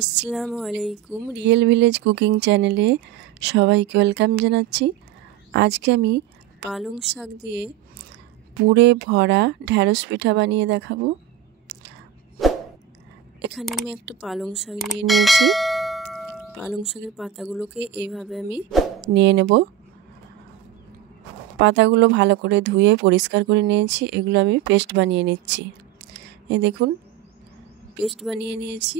আসসালামু আলাইকুম। Real village cooking চ্যানেলে সবাইকে ওয়েলকাম জানাচ্ছি। আজকে আমি পালং শাক দিয়ে পুরে ভরা ঢ্যাঁড়স পিঠা বানিয়ে দেখাবো। এখানে আমি একটা পালং শাক নিয়ে নিয়েছি। পালং শাকের পাতাগুলোকে এইভাবে আমি নিয়ে নেব। পাতাগুলো ভালো করে ধুয়ে পরিষ্কার করে নিয়েছি। এগুলো আমি পেস্ট বানিয়ে নিচ্ছি। এই দেখুন, পেস্ট বানিয়ে নিয়েছি।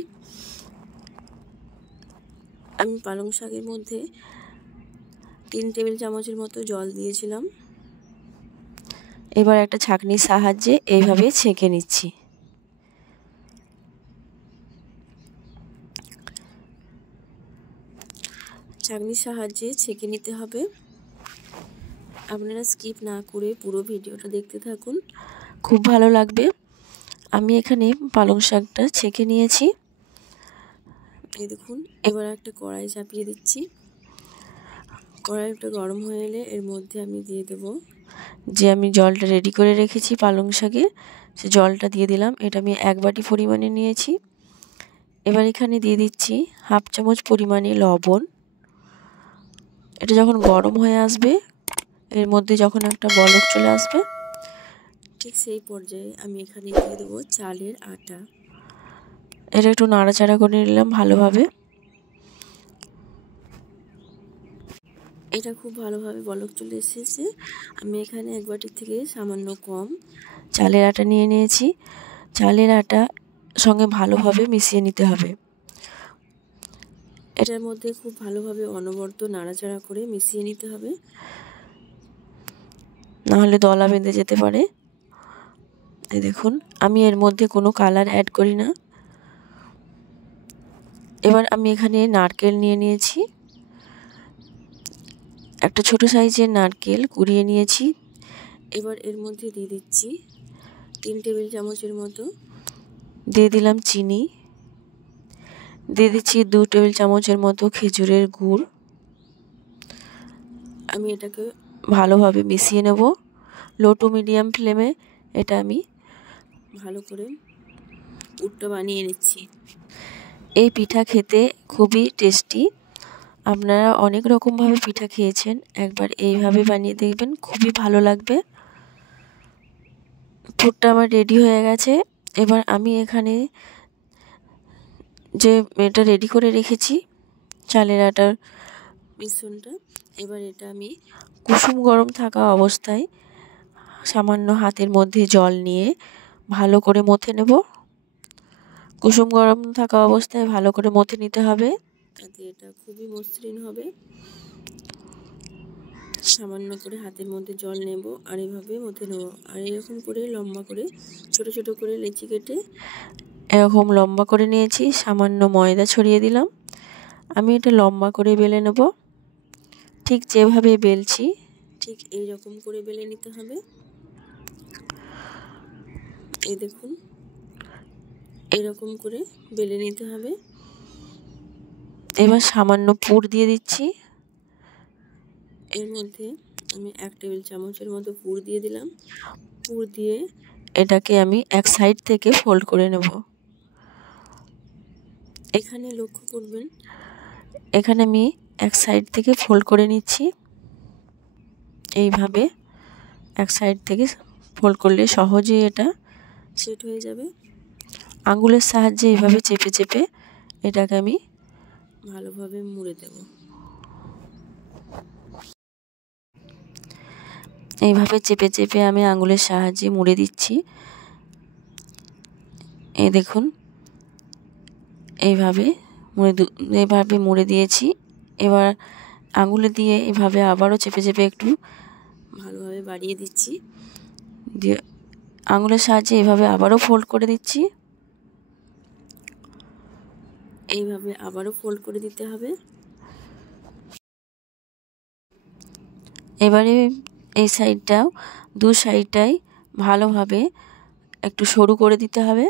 আমি পালং শাকের মধ্যে 3 টেবিল চামচের মতো জল দিয়েছিলাম। এবার একটা ছাঁকনির সাহায্যে এইভাবে ছেঁকে নিচ্ছি। ছাঁকনির সাহায্যে ছেঁকে নিতে হবে। আপনারা স্কিপ না করে পুরো ভিডিওটা দেখতে থাকুন, খুব ভালো লাগবে। আমি এখানে পালং শাকটা ছেঁকে নিয়েছি। এই দেখুন, এবার একটা কড়াই চাপিয়ে দিচ্ছি। কড়াইটা গরম হয়ে এলে এর মধ্যে আমি দিয়ে দেব যে আমি জলটা রেডি করে রেখেছি পালং শাকে, সে জলটা দিয়ে দিলাম। এটা আমি 1 বাটি পরিমাণে নিয়েছি। এবার এখানে দিয়ে দিচ্ছি 1/2 চামচ পরিমাণে লবণ। এটা যখন গরম হয়ে আসবে, এর মধ্যে যখন একটা বলক চলে আসবে, ঠিক সেই পর্যায়ে আমি এখানে দিয়ে দেবো চালের আটা। এটা একটু নাড়াচাড়া করে নিলাম ভালোভাবে। এটা খুব ভালোভাবে বলক চলে এসেছে। আমি এখানে 1 বাটির থেকে সামান্য কম চালের আটা নিয়ে নিয়েছি। চালের আটা সঙ্গে ভালোভাবে মিশিয়ে নিতে হবে। এটার মধ্যে খুব ভালোভাবে অনবরত নাড়াচাড়া করে মিশিয়ে নিতে হবে, নাহলে দলা বেঁধে যেতে পারে। এই দেখুন, আমি এর মধ্যে কোনো কালার অ্যাড করি না। এবার আমি এখানে নারকেল নিয়ে নিয়েছি। একটা ছোট সাইজের নারকেল কুড়িয়ে নিয়েছি। এবার এর মধ্যে দিয়ে দিচ্ছি 3 টেবিল চামচের মতো। দিয়ে দিলাম চিনি। দিয়ে দিচ্ছি 2 টেবিল চামচের মতো খেজুরের গুড়। আমি এটাকে ভালোভাবে মিশিয়ে নেব। লো টু মিডিয়াম ফ্লেমে এটা আমি ভালো করে পুরটা বানিয়ে নিচ্ছি। এই পিঠা খেতে খুবই টেস্টি। আপনারা অনেক রকমভাবে পিঠা খেয়েছেন, একবার এইভাবে বানিয়ে দেখবেন, খুবই ভালো লাগবে। পুরটা আমার রেডি হয়ে গেছে। এবার আমি এখানে যে এটা রেডি করে রেখেছি চালের আটার মিশ্রণটা, এবার এটা আমি কুসুম গরম থাকা অবস্থায় সামান্য হাতের মধ্যে জল নিয়ে ভালো করে মথে নেব। কুসুম গরম থাকা অবস্থায় ভালো করে মথে নিতে হবে, তাতে এটা খুবই মসৃণ হবে। সামান্য করে হাতের মধ্যে জল নেব আর এভাবে মথে নেব। আর এরকম করে লম্বা করে ছোট ছোট করে লেচি কেটে এরকম লম্বা করে নিয়েছি। সামান্য ময়দা ছড়িয়ে দিলাম। আমি এটা লম্বা করে বেলে নেব। ঠিক যেভাবে বেলছি ঠিক এই রকম করে বেলে নিতে হবে। এই দেখুন, এরকম করে বেলে নিতে হবে। এবার সামান্য পুর দিয়ে দিচ্ছি। এর মধ্যে আমি 1 টেবিল চামচের মতো পুর দিয়ে দিলাম। পুর দিয়ে এটাকে আমি এক সাইড থেকে ফোল্ড করে নেব। এখানে লক্ষ্য করবেন, এখানে আমি এক সাইড থেকে ফোল্ড করে নিচ্ছি। এইভাবে এক সাইড থেকে ফোল্ড করলে সহজেই এটা সেট হয়ে যাবে। আঙুলের সাহায্যে এইভাবে চেপে চেপে এটাকে আমি ভালোভাবে মুড়ে দেব। এইভাবে চেপে চেপে আমি আঙুলের সাহায্যে মুড়ে দিচ্ছি। এই দেখুন, এইভাবে মুড়ে দিয়েছি। এবার আঙুলে দিয়ে এভাবে আবারও চেপে চেপে একটু ভালোভাবে বাড়িয়ে দিচ্ছি। দিয়ে আঙুলের সাহায্যে এভাবে আবারও ফোল্ড করে দিচ্ছি। এইভাবে আবারও ফোল্ড করে দিতে হবে। এবারে এই সাইডটাও 2 সাইডটাই ভালোভাবে একটু সরু করে দিতে হবে।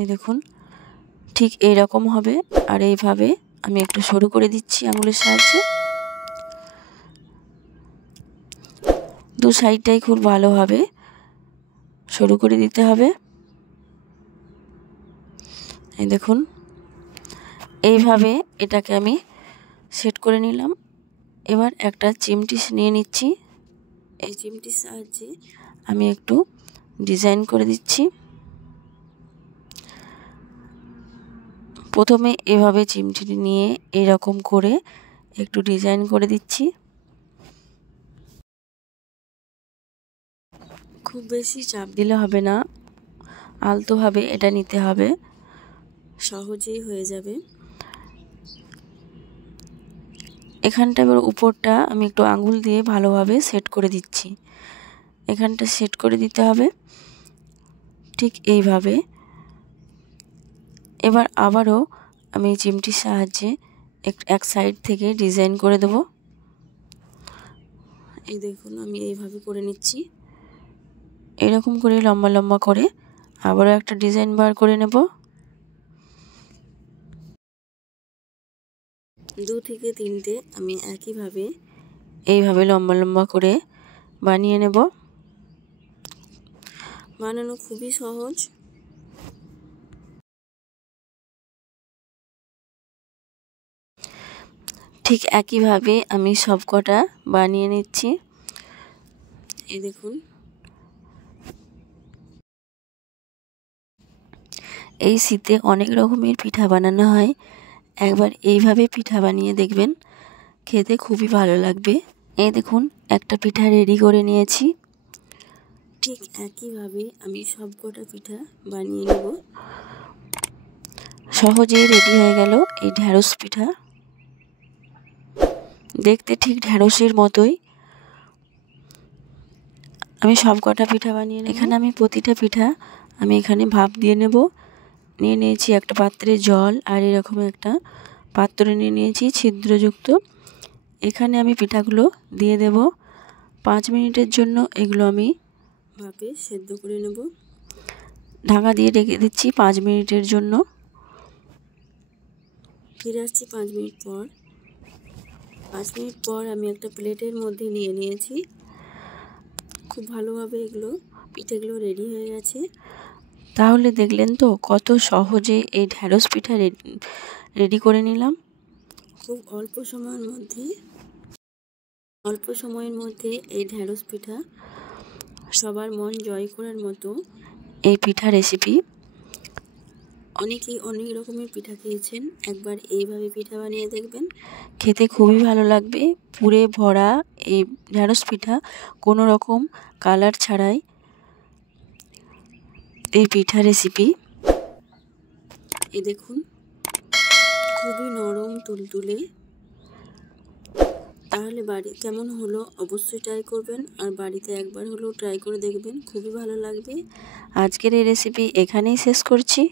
এই দেখুন, ঠিক এই রকম হবে। আর এইভাবে আমি একটু সরু করে দিচ্ছি আঙুলের সাহায্যে। 2 সাইডটাই খুব ভালোভাবে সরু করে দিতে হবে। এই দেখুন, এইভাবে এটাকে আমি সেট করে নিলাম। এবার একটা চিমটি নিয়ে নিচ্ছি। এই চিমটির সাহায্যে আমি একটু ডিজাইন করে দিচ্ছি। প্রথমে এভাবে চিমটিটি নিয়ে এরকম করে একটু ডিজাইন করে দিচ্ছি। খুব বেশি চাপ দিলে হবে না, আলতোভাবে এটা নিতে হবে, সহজেই হয়ে যাবে। এখানটা এবার উপরটা আমি একটু আঙুল দিয়ে ভালোভাবে সেট করে দিচ্ছি। এখানটা সেট করে দিতে হবে ঠিক এইভাবে। এবার আবারও আমি চিমটির সাহায্যে এক সাইড থেকে ডিজাইন করে দেব। এই দেখুন আমি এইভাবে করে নিচ্ছি। এরকম করে লম্বা লম্বা করে আবারও একটা ডিজাইন বার করে নেব। 2 থেকে 3টে আমি একইভাবে এইভাবে লম্বা লম্বা করে বানিয়ে নেব। বানানো খুবই সহজ। ঠিক একইভাবে আমি সবকটা বানিয়ে নিচ্ছি। এই দেখুন, এই শীতে অনেক রকমের পিঠা বানানো হয়। একবার এইভাবে পিঠা বানিয়ে দেখবেন, খেতে খুবই ভালো লাগবে। এই দেখুন একটা পিঠা রেডি করে নিয়েছি। ঠিক একইভাবে আমি সবকটা পিঠা বানিয়ে নেব। সহজেই রেডি হয়ে গেল এই ঢ্যাঁড়স পিঠা। দেখতে ঠিক ঢ্যাঁড়সের মতোই। আমি সবকটা পিঠা বানিয়ে নেব। এখানে আমি প্রতিটা পিঠা আমি এখানে ভাপ দিয়ে নেব। নিয়ে নিয়েছি একটা পাত্রে জল, আর এরকম একটা পাত্র নিয়ে নিয়েছি ছিদ্রযুক্ত। এখানে আমি পিঠাগুলো দিয়ে দেব। 5 মিনিটের জন্য এগুলো আমি ভাপে সেদ্ধ করে নেব। ঢাকা দিয়ে রেখে দিচ্ছি 5 মিনিটের জন্য। ফিরে আসছি 5 মিনিট পর। 5 মিনিট পর আমি একটা প্লেটের মধ্যে নিয়ে নিয়েছি। খুব ভালোভাবে পিঠেগুলো রেডি হয়ে গেছে। তাহলে দেখলেন তো কত সহজে এই ঢ্যাঁড়স পিঠা রেডি করে নিলাম। খুব অল্প সময়ের মধ্যে এই ঢ্যাঁড়স পিঠা সবার মন জয় করার মতো এই পিঠা রেসিপি। অনেকেই অনেক রকমের পিঠা খেয়েছেন, একবার এইভাবে পিঠা বানিয়ে দেখবেন, খেতে খুবই ভালো লাগবে। পুরে ভরা এই ঢ্যাঁড়স পিঠা কোনো রকম কালার ছাড়াই এই পিঠা রেসিপি। এই দেখুন খুবই নরম তুলতুলে। তাহলে বাড়ি কেমন হলো অবশ্যই ট্রাই করবেন, আর বাড়িতে একবার হলেও ট্রাই করে দেখবেন, খুবই ভালো লাগবে। আজকের এই রেসিপি এখানেই শেষ করছি।